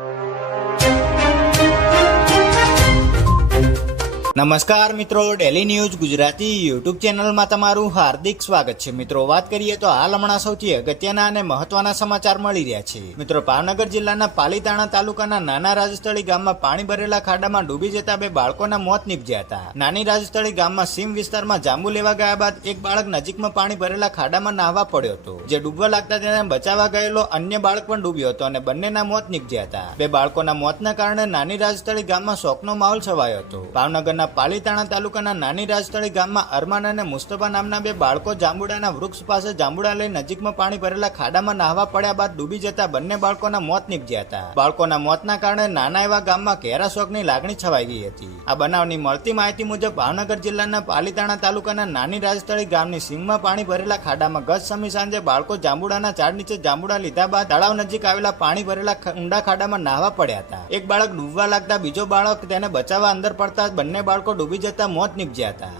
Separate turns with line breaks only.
you. નમસ્કાર મિત્રો daily news Gujarati YouTube ચેનલમાં તમારું હાર્દિક સ્વાગત છે. મિત્રો, વાત કરીએ તો હાલ હમણાં સૌથી અગત્યના અને મહત્વના સમાચાર મળી રહ્યા છે. મિત્રો, ભાવનગર જિલ્લાના પાલીતાણા તાલુકાના નાના રાજસ્થળી ગામમાં પાણી ભરેલા ખાડામાં ડૂબી જતા બે બાળકોના મોત નીપજ્યા હતા. નાની રાજસ્થળી ગામમાં સીમ વિસ્તારમાં જાંબુ લેવા ગયા બાદ એક બાળક નજીકમાં પાણી ભરેલા ખાડામાં નાહવા પડ્યો હતો. જે ડૂબવા લાગતા તેને બચાવવા ગયેલો અન્ય બાળક પણ ડૂબ્યો હતો અને બંનેના મોત નીપજ્યા હતા. બે બાળકોના મોતના કારણે નાની રાજસ્થળી ગામમાં શોકનો માહોલ છવાયો હતો. ભાવનગરના પાલીતાણા તાલુકાના નાની રાજતળી ગામમાં અરમાન અને મુસ્તફા નામના બે બાળકો જાંબુડાના વૃક્ષ પાસે જાંબુડા લઈ નજીકમાં પાણી ભરેલા ખાડામાં નાહવા પડ્યા બાદ ડૂબી જતા બંને બાળકોના મોત નીપજ્યા હતા. બાળકોના મોતના કારણે નાના એવા ગામમાં ઘેરા શોકની લાગણી છવાઈ ગઈ હતી. આ બનાવની મળતી માહિતી મુજબ ભાવનગર જિલ્લાના પાલીતાણા તાલુકાના નાની રાજસ્થળી ગામની સીમમાં પાણી ભરેલા ખાડામાં ગત સમી સાંજે બાળકો જાંબુડાના ઝાડ નીચે જાંબુડા લીધા બાદ તળાવ નજીક આવેલા પાણી ભરેલા ઊંડા ખાડામાં નાહવા પડ્યા હતા. એક બાળક ડૂબવા લાગતા બીજો બાળક તેને બચાવવા અંદર પડતા બંને બાળકો ડૂબી જતા મોત નીપજ્યા હતા.